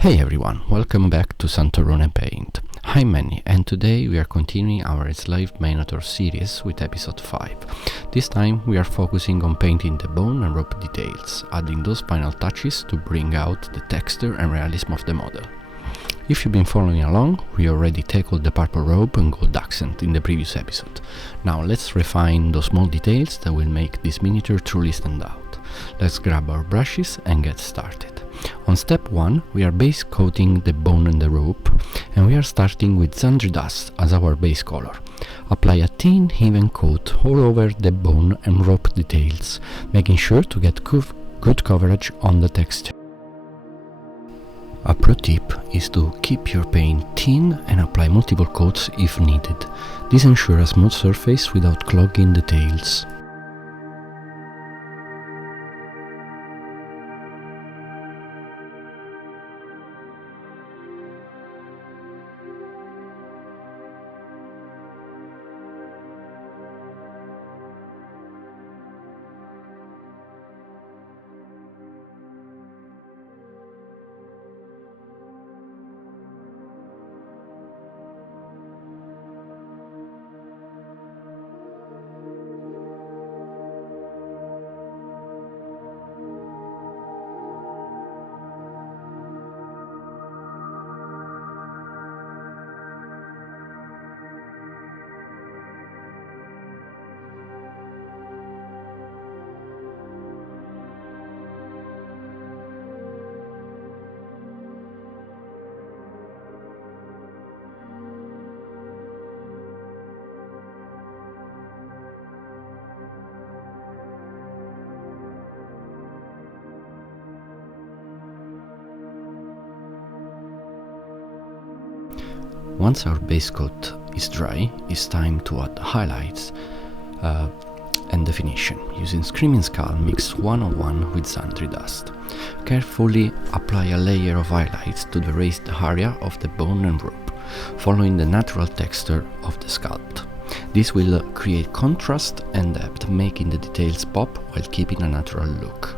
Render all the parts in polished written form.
Hey everyone, welcome back to Santorone Paint. I'm Manny and today we are continuing our Enslaved Minotaur series with episode 5. This time we are focusing on painting the bone and rope details, adding those final touches to bring out the texture and realism of the model. If you've been following along, we already tackled the purple robe and gold accent in the previous episode. Now let's refine those small details that will make this miniature truly stand out. Let's grab our brushes and get started. On step 1, we are base coating the bone and the rope, and we are starting with Zandri dust as our base color. Apply a thin, even coat all over the bone and rope details, making sure to get good coverage on the texture. A pro tip is to keep your paint thin and apply multiple coats if needed. This ensures a smooth surface without clogging the details. Once our base coat is dry, it's time to add highlights and definition. Using Screaming Skull, mix 101 with Zandri dust. Carefully apply a layer of highlights to the raised area of the bone and rope, following the natural texture of the sculpt. This will create contrast and depth, making the details pop while keeping a natural look.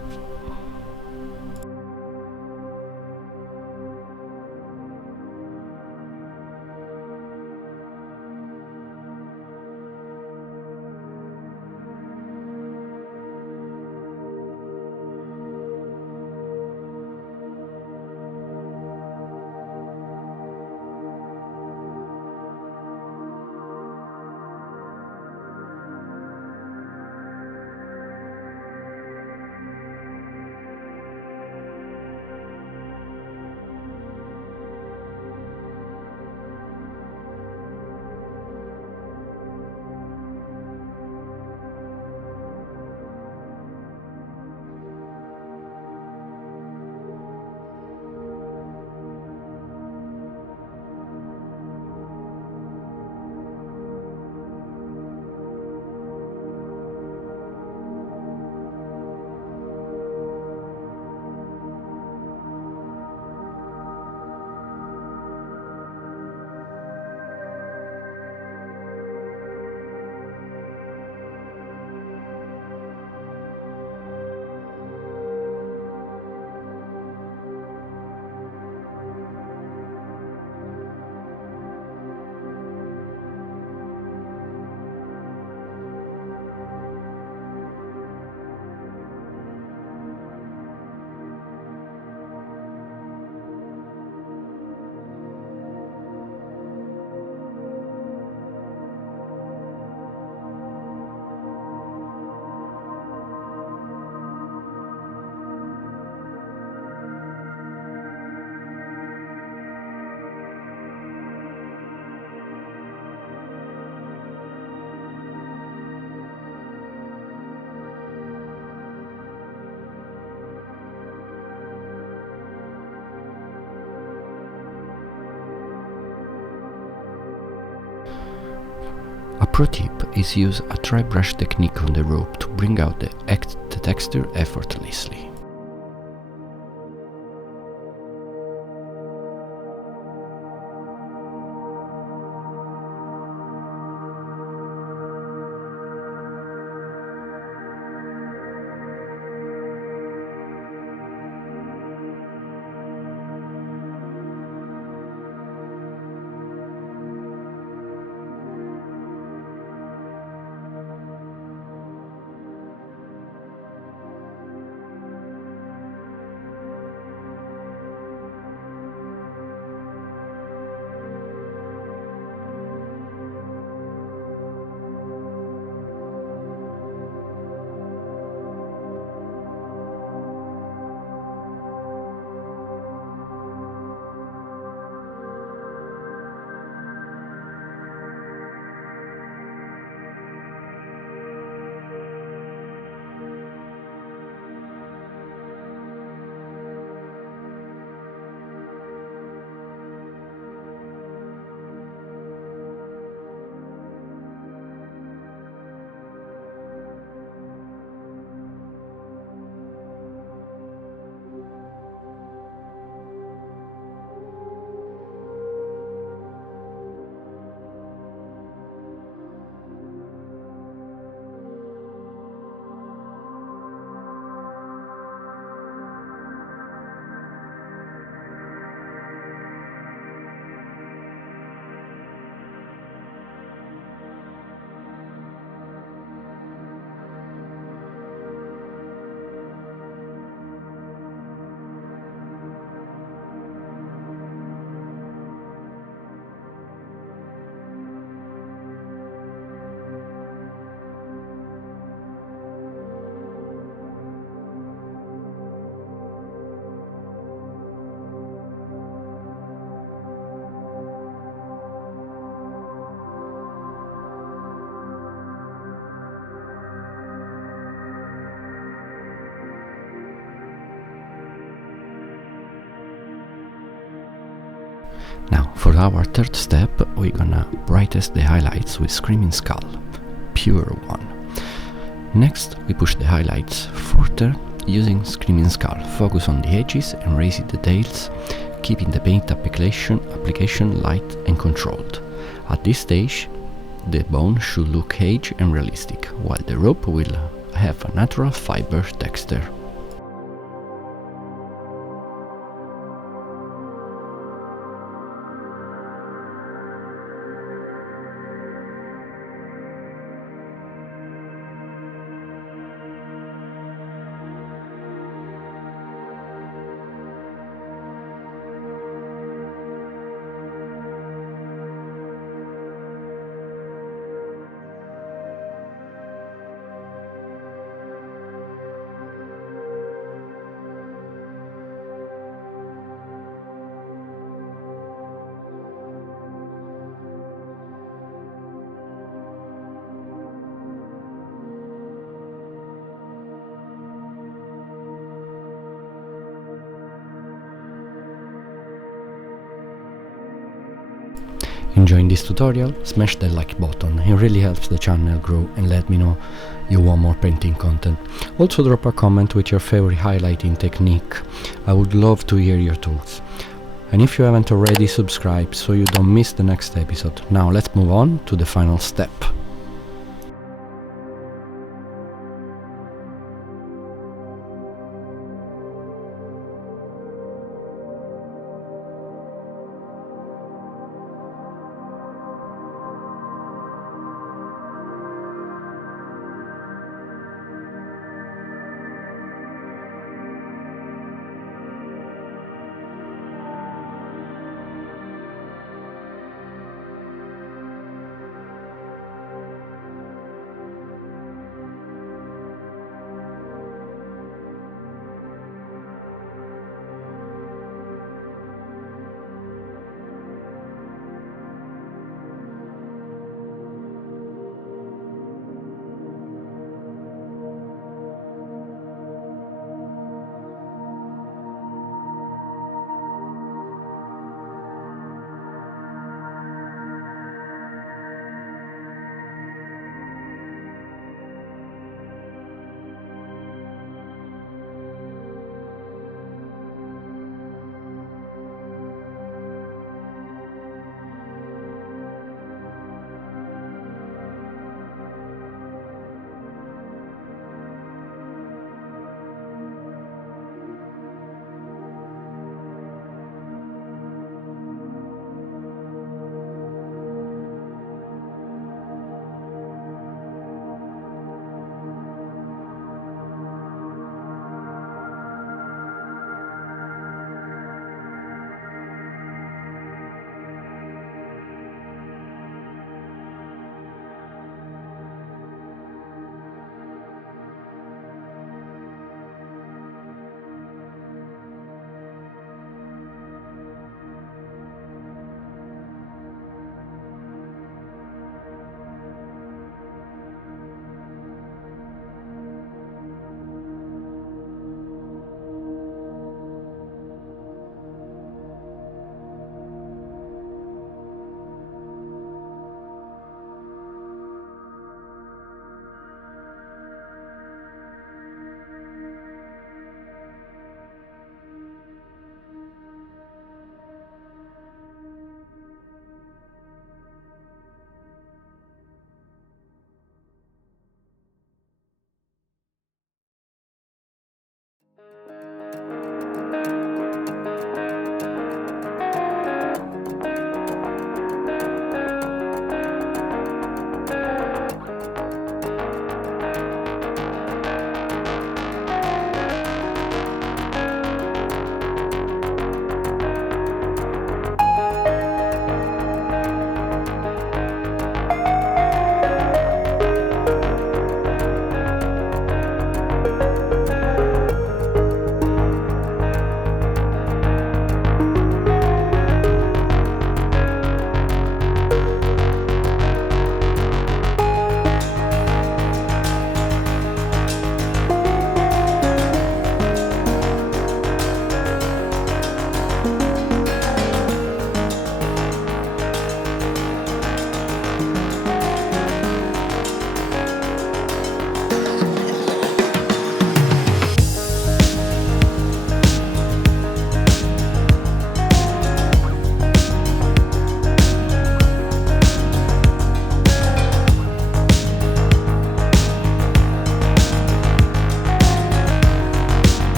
A pro tip is use a DryBrush technique on the rope to bring out the texture effortlessly. Now, for our third step, we're gonna brightest the highlights with Screaming Skull, pure one. Next, we push the highlights further using Screaming Skull. Focus on the edges and raise the details, keeping the paint application light and controlled. At this stage, the bone should look aged and realistic, while the rope will have a natural fiber texture. Enjoying this tutorial? Smash that like button, it really helps the channel grow and let me know you want more painting content. Also drop a comment with your favorite highlighting technique, I would love to hear your thoughts. And if you haven't already, subscribe so you don't miss the next episode. Now let's move on to the final step.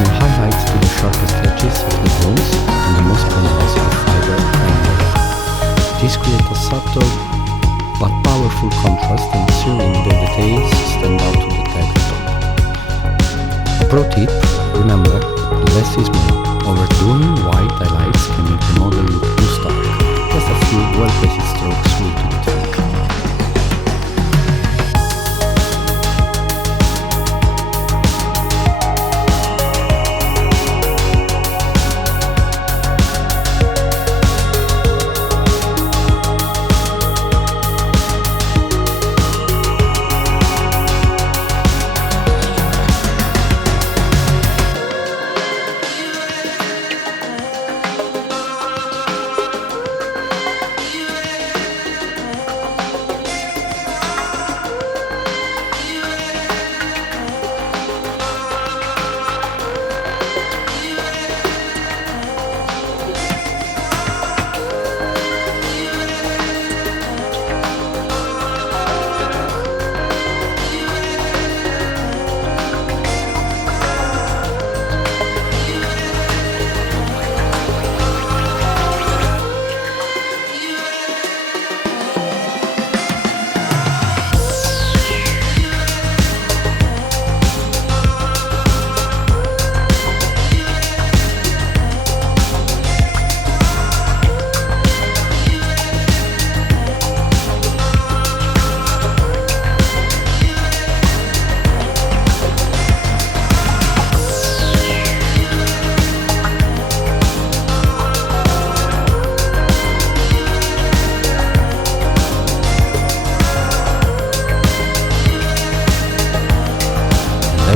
from highlights to the sharpest edges of the bones and the most pronounced fiber angle. This creates a subtle but powerful contrast, ensuring the details stand out to the tabletop. A pro tip: remember, less is more. Overdoing white highlights can make the model look too stark. Just a few well-placed strokes will do the trick.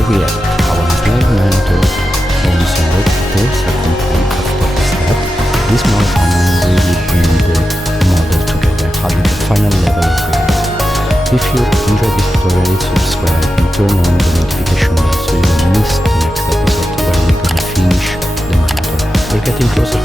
We have our Enslaved Minotaur forms and rope details are complete after the step. This small panel really bring the model together, adding the final level of reality. If you enjoyed this tutorial, subscribe and turn on the notification bell so you don't miss the next episode where we're gonna finish the Minotaur. We're getting closer